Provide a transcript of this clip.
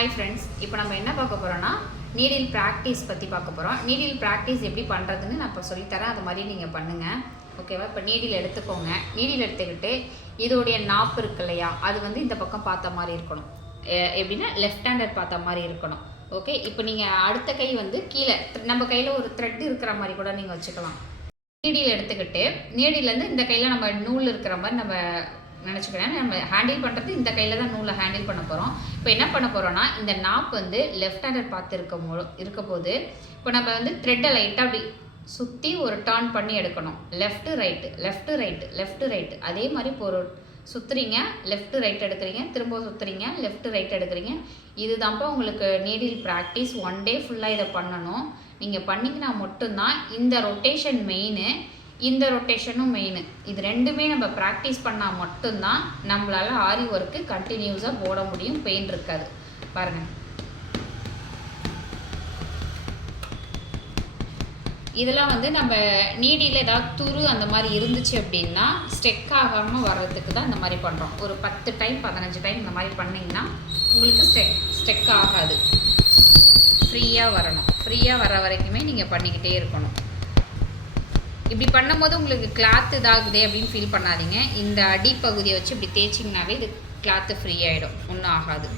Hi friends, இப்போ நம்ம என்ன பார்க்க போகிறோன்னா நீடில் ப்ராக்டிஸ் பற்றி பார்க்க போகிறோம். நீடில் ப்ராக்டிஸ் எப்படி பண்ணுறதுன்னு நான் இப்போ சொல்லித்தரேன், அது மாதிரி நீங்கள் பண்ணுங்கள். ஓகேவா? இப்போ நீடில் எடுத்துக்கோங்க. நீடில் எடுத்துக்கிட்டு இதோடைய நாப்பு இருக்கு இல்லையா, அது வந்து இந்த பக்கம் பார்த்த மாதிரி இருக்கணும். எப்படின்னா லெஃப்ட் ஹேண்டட் பார்த்த மாதிரி இருக்கணும். ஓகே, இப்போ நீங்கள் அடுத்த கை வந்து கீழே நம்ம கையில் ஒரு த்ரெட் இருக்கிற மாதிரி கூட நீங்கள் வச்சுக்கலாம். நீடில் எடுத்துக்கிட்டு நீடிலேருந்து இந்த கையில் நம்ம நூல் இருக்கிற மாதிரி நம்ம நினச்சிக்கிறேன். நம்ம ஹேண்டில் பண்ணுறது இந்த கையில் தான் நூலை ஹேண்டில் பண்ண போகிறோம். இப்போ என்ன பண்ண போகிறோன்னா, இந்த நாப் வந்து லெஃப்ட் ஹேண்டட் பார்த்து இருக்க போது இப்போ நம்ம வந்து த்ரெட்டை லைட்டாக அப்படி சுற்றி ஒரு டர்ன் பண்ணி எடுக்கணும். Left right left right left right, அதே மாதிரி இப்போ ஒரு சுற்றுறீங்க, லெஃப்ட்டு ரைட் எடுக்கிறீங்க, திரும்ப சுற்றுறீங்க, லெஃப்ட்டு ரைட் எடுக்கிறீங்க. இதுதான்ப்பா உங்களுக்கு நீடில் ப்ராக்டிஸ். 1 டே ஃபுல்லாக இதை பண்ணணும். நீங்கள் பண்ணிங்கன்னா மட்டும்தான் இந்த ரொட்டேஷன் மெயின், இந்த ரொட்டேஷனும் மெயின். இது ரெண்டுமே நம்ம ப்ராக்டிஸ் பண்ணால் மட்டும்தான் நம்மளால் ஆரி ஒர்க்கு கண்டினியூஸாக போட முடியும், பெயின் இருக்காது. பாருங்கள், இதெல்லாம் வந்து நம்ம நீடியில் ஏதாவது துரு அந்த மாதிரி இருந்துச்சு அப்படின்னா ஸ்டெக் ஆகாமல் வர்றதுக்கு தான் இந்த மாதிரி பண்ணுறோம். ஒரு 10 டைம் 15 டைம் இந்த மாதிரி பண்ணிங்கன்னா உங்களுக்கு ஸ்டெக் ஆகாது. ஃப்ரீயாக வரணும். ஃப்ரீயாக வர வரைக்குமே நீங்கள் பண்ணிக்கிட்டே இருக்கணும். இப்படி பண்ணும்போது உங்களுக்கு கிளாத்து இதாகுதே அப்படின்னு ஃபீல் பண்ணாதீங்க. இந்த அடிப்பகுதியை வச்சு இப்படி தேய்ச்சிங்கனாவே இது கிளாத்து ஃப்ரீ ஆகிடும், ஒன்றும் ஆகாது.